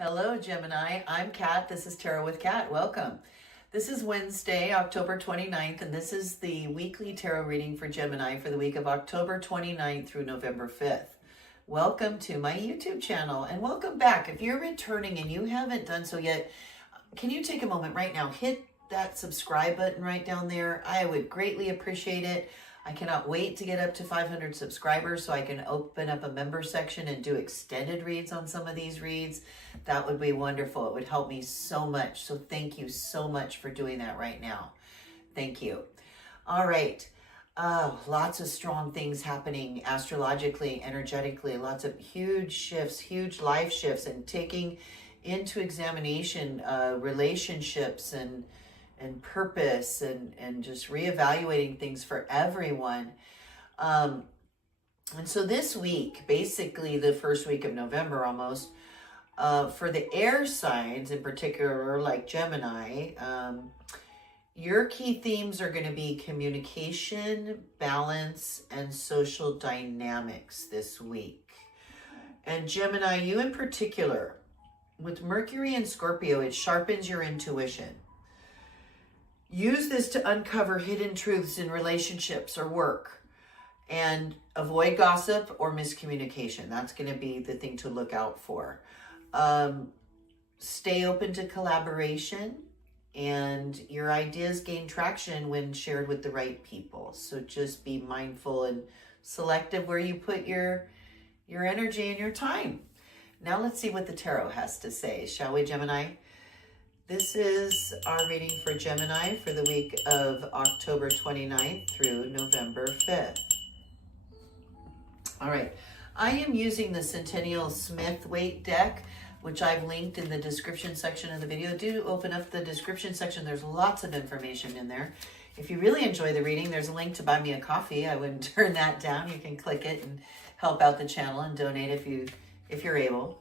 Hello, Gemini. I'm Kat. This is Tarot with Kat. Welcome. This is Wednesday, October 29th, and this is the weekly tarot reading for Gemini for the week of October 29th through November 5th. Welcome to my YouTube channel, and welcome back. If you're returning and you haven't done so yet, can you take a moment right now, hit that subscribe button right down there? I would greatly appreciate it. I cannot wait to get up to 500 subscribers so I can open up a member section and do extended reads on some of these reads. That would be wonderful. It would help me so much. So thank you so much for doing that right now. Thank you. All right. Lots of strong things happening astrologically, energetically, lots of huge shifts, huge life shifts, and taking into examination relationships and purpose and just reevaluating things for everyone. And so this week, basically the first week of November almost, for the air signs in particular, like Gemini, your key themes are going to be communication, balance, and social dynamics this week. And Gemini, you in particular, with Mercury and Scorpio, it sharpens your intuition. Use this to uncover hidden truths in relationships or work and avoid gossip or miscommunication. That's going to be the thing to look out for. Stay open to collaboration, and your ideas gain traction when shared with the right people. So just be mindful and selective where you put your energy and your time. Now let's see what the tarot has to say, shall we, Gemini? This is our reading for Gemini for the week of October 29th through November 5th. All right, I am using the Centennial Smith-Waite deck, which I've linked in the description section of the video. Do open up the description section. There's lots of information in there. If you really enjoy the reading, there's a link to buy me a coffee. I wouldn't turn that down. You can click it and help out the channel and donate if you're able.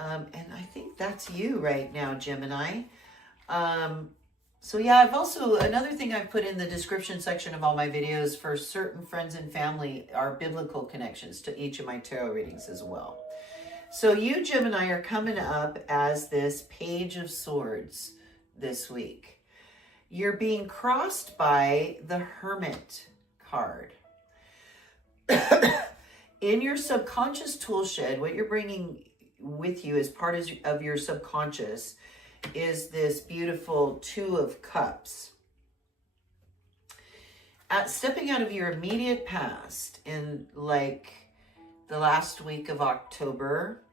And I think that's you right now, Gemini. So yeah, I've also, another thing I've put in the description section of all my videos for certain friends and family are biblical connections to each of my tarot readings as well. So you, Gemini, are coming up as this Page of Swords this week. You're being crossed by the Hermit card. In your subconscious tool shed, what you're bringing with you as part of your subconscious is this beautiful Two of Cups. Stepping out of your immediate past in like the last week of October,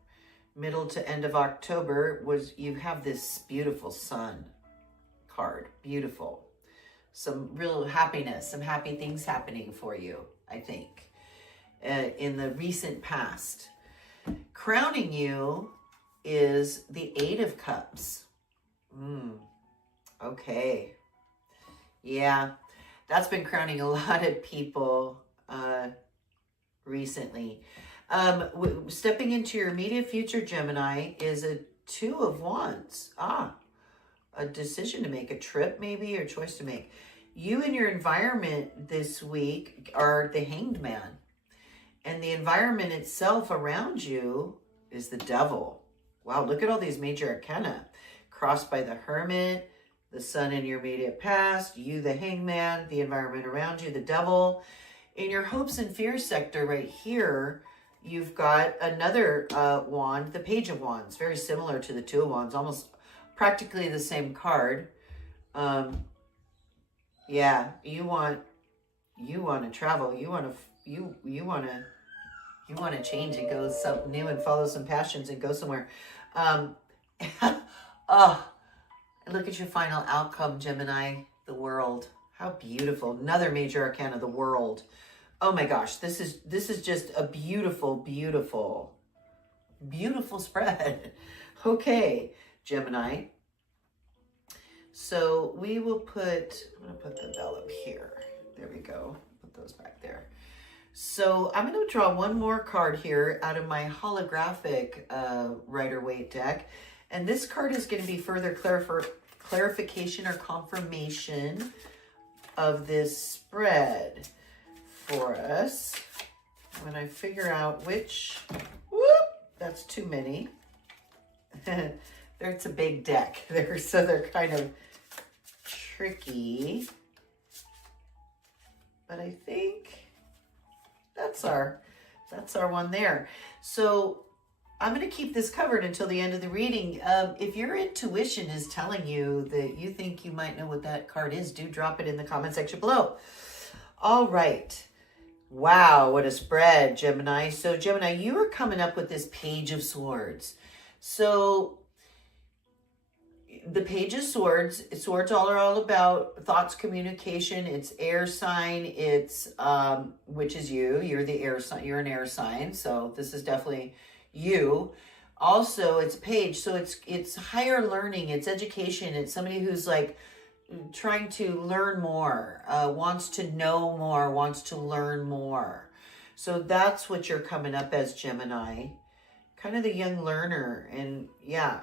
middle to end of October, you have this beautiful Sun card. Beautiful. Some real happiness, some happy things happening for you, I think, in the recent past. Crowning you is the Eight of Cups. Okay. Yeah, that's been crowning a lot of people recently. Stepping into your immediate future, Gemini, is a Two of Wands. A decision to make, a trip maybe, or choice to make. You and your environment this week are the Hanged Man. And the environment itself around you is the Devil. Wow, look at all these major arcana. Crossed by the Hermit, the Sun in your immediate past, you the Hangman, the environment around you, the Devil. In your hopes and fears sector right here, you've got another wand, the Page of Wands. Very similar to the Two of Wands, almost practically the same card. Yeah, you want to travel. You want to change and go something new and follow some passions and go somewhere. Look at your final outcome, Gemini, the World. How beautiful. Another major arcana, the World. Oh my gosh, this is just a beautiful, beautiful, beautiful spread. Okay, Gemini. So we will I'm going to put the bell up here. There we go. Put those back there. So I'm going to draw one more card here out of my holographic Rider-Waite deck. And this card is going to be further clarification or confirmation of this spread for us. When I figure out which, that's too many. It's a big deck. They're kind of tricky. But I think that's our one there. So I'm going to keep this covered until the end of the reading. If your intuition is telling you that you think you might know what that card is, do drop it in the comment section below. All right. Wow, what a spread, Gemini. So Gemini, you are coming up with this Page of Swords. So the Page of Swords are all about thoughts, communication. It's air sign. It's, which is you. You're the air sign. You're an air sign. So this is definitely you. Also, it's page. So it's higher learning. It's education. It's somebody who's like trying to learn more, wants to know more, wants to learn more. So that's what you're coming up as, Gemini. Kind of the young learner. And yeah.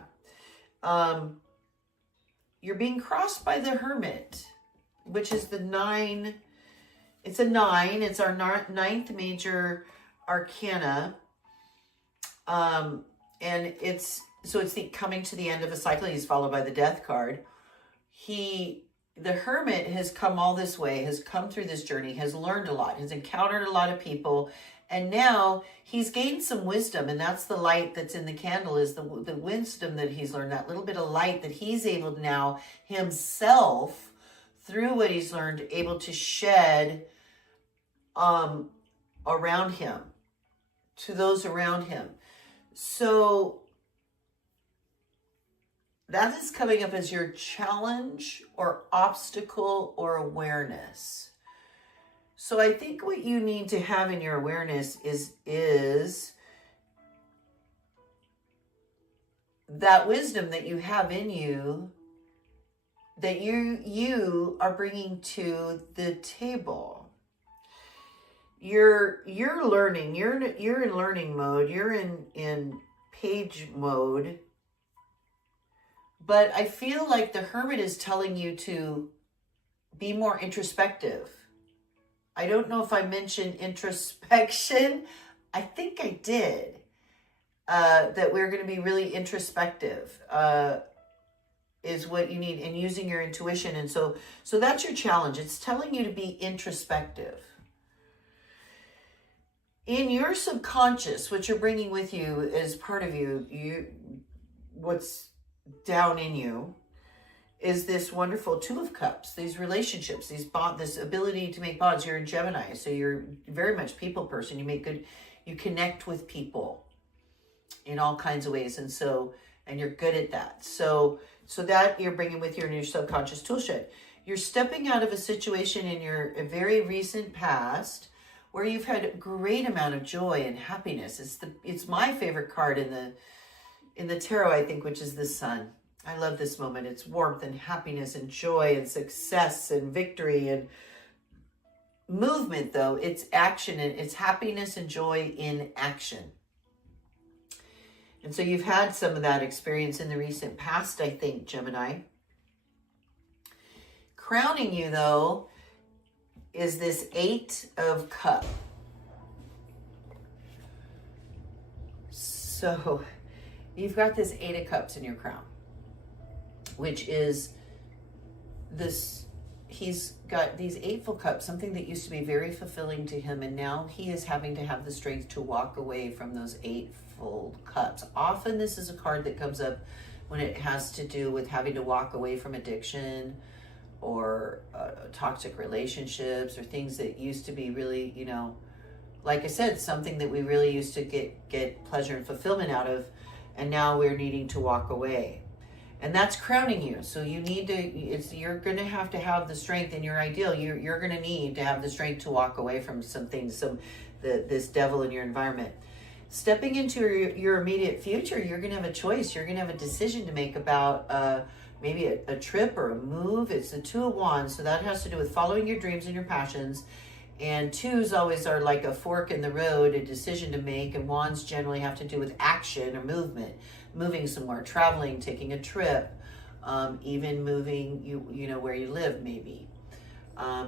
You're being crossed by the Hermit, which is the 9. It's a 9. It's our 9th major arcana. And it's the coming to the end of a cycle. He's followed by the Death card. The Hermit has come all this way, has come through this journey, has learned a lot, has encountered a lot of people, and now he's gained some wisdom, and that's the light that's in the candle, is the wisdom that he's learned, that little bit of light that he's able to now himself, through what he's learned, able to shed around him, to those around him. So that is coming up as your challenge or obstacle or awareness. So I think what you need to have in your awareness is that wisdom that you have in you, that you are bringing to the table. You're learning. You're in learning mode. You're in page mode. But I feel like the Hermit is telling you to be more introspective. I don't know if I mentioned introspection. I think I did. That we're going to be really introspective is what you need, and using your intuition. And so that's your challenge. It's telling you to be introspective. In your subconscious, what you're bringing with you as part of you, what's down in you, is this wonderful Two of Cups, these relationships, this ability to make bonds. You're a Gemini, so you're very much people person. You connect with people in all kinds of ways, and you're good at that. So that you're bringing with you in your subconscious tool shed. You're stepping out of a situation in your very recent past where you've had a great amount of joy and happiness. It's my favorite card in the tarot, I think, which is the Sun. I love this moment. It's warmth and happiness and joy and success and victory and movement, though. It's action, and it's happiness and joy in action. And so you've had some of that experience in the recent past, I think, Gemini. Crowning you, though, is this 8 of Cups. So you've got this 8 of Cups in your crown, which is this, he's got these 8 full cups, something that used to be very fulfilling to him, and now he is having to have the strength to walk away from those 8 full cups. Often this is a card that comes up when it has to do with having to walk away from addiction or toxic relationships, or things that used to be really, like I said, something that we really used to get pleasure and fulfillment out of, and now we're needing to walk away. And that's crowning you. So you need to, you're going to have the strength in your ideal. You're going to need to have the strength to walk away from some things, this devil in your environment. Stepping into your immediate future, you're going to have a choice. You're going to have a decision to make about maybe a trip or a move. It's the 2 of Wands. So that has to do with following your dreams and your passions. And 2s always are like a fork in the road, a decision to make. And Wands generally have to do with action or movement. Moving somewhere, traveling, taking a trip, even moving, where you live, maybe.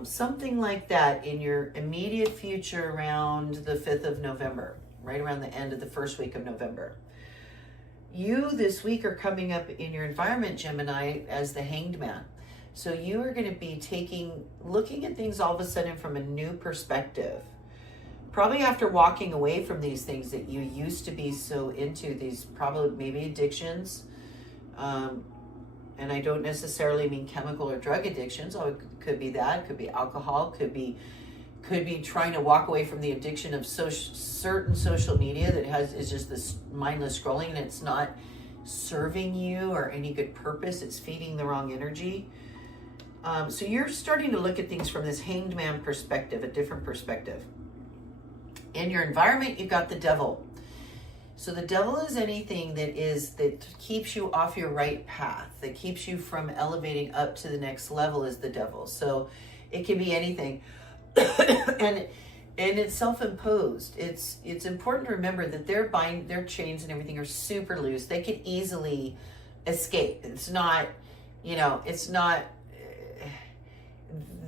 Something like that in your immediate future around the 5th of November, right around the end of the first week of November. You this week are coming up in your environment, Gemini, as the Hanged Man. So you are going to be looking at things all of a sudden from a new perspective. Probably after walking away from these things that you used to be so into, these probably maybe addictions. And I don't necessarily mean chemical or drug addictions. Oh, it could be that, could be alcohol, could be trying to walk away from the addiction of certain social media that is just this mindless scrolling, and it's not serving you or any good purpose. It's feeding the wrong energy. So you're starting to look at things from this Hanged Man perspective, a different perspective. In your environment, you've got the Devil. So the Devil is anything that keeps you off your right path, that keeps you from elevating up to the next level is the Devil. So it can be anything. and it's self-imposed. It's important to remember that their chains and everything are super loose. They can easily escape. It's not,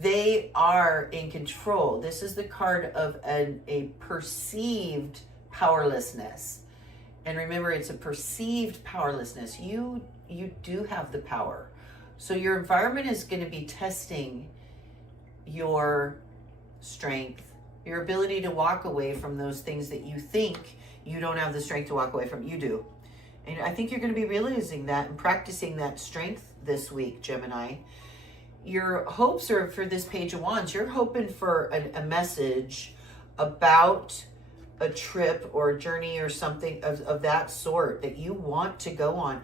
they are in control. This is the card of a perceived powerlessness. And remember, it's a perceived powerlessness. You do have the power. So your environment is going to be testing your strength, your ability to walk away from those things that you think you don't have the strength to walk away from. You do. And I think you're going to be realizing that and practicing that strength this week, Gemini. Your hopes are for this Page of Wands. You're hoping for a message about a trip or a journey or something of that sort that you want to go on.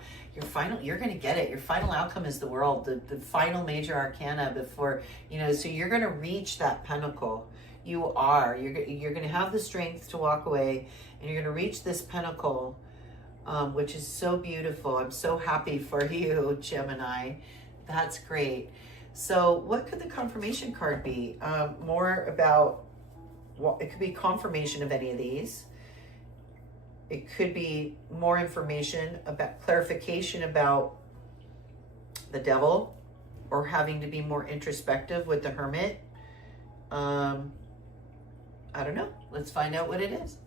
You're going to get it. Your final outcome is the World, the final major arcana before, so you're going to reach that pinnacle. You're going to have the strength to walk away, and you're going to reach this pinnacle, which is so beautiful. I'm so happy for you, Gemini. That's great. So what could the confirmation card be? More about, well, it could be confirmation of any of these. It could be more information about clarification about the Devil, or having to be more introspective with the Hermit. I don't know. Let's find out what it is.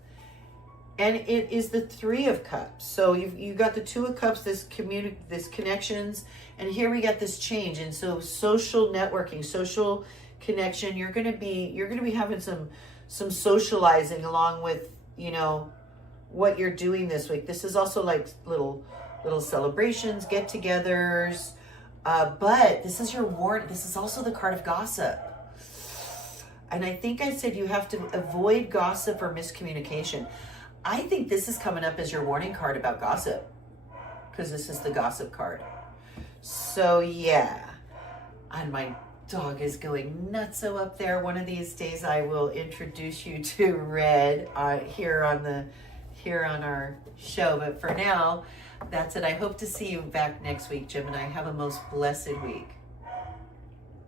And it is the Three of Cups. So you've got the Two of Cups, this connections, and here we got this change. And so social networking, social connection. You're gonna be having some socializing along with what you're doing this week. This is also like little celebrations, get-togethers. But this is your warning. This is also the card of gossip. And I think I said you have to avoid gossip or miscommunication. I think this is coming up as your warning card about gossip, because this is the gossip card. So yeah, and my dog is going nutso up there. One of these days I will introduce you to Red here on our show. But for now, that's it. I hope to see you back next week, Gemini. Have a most blessed week.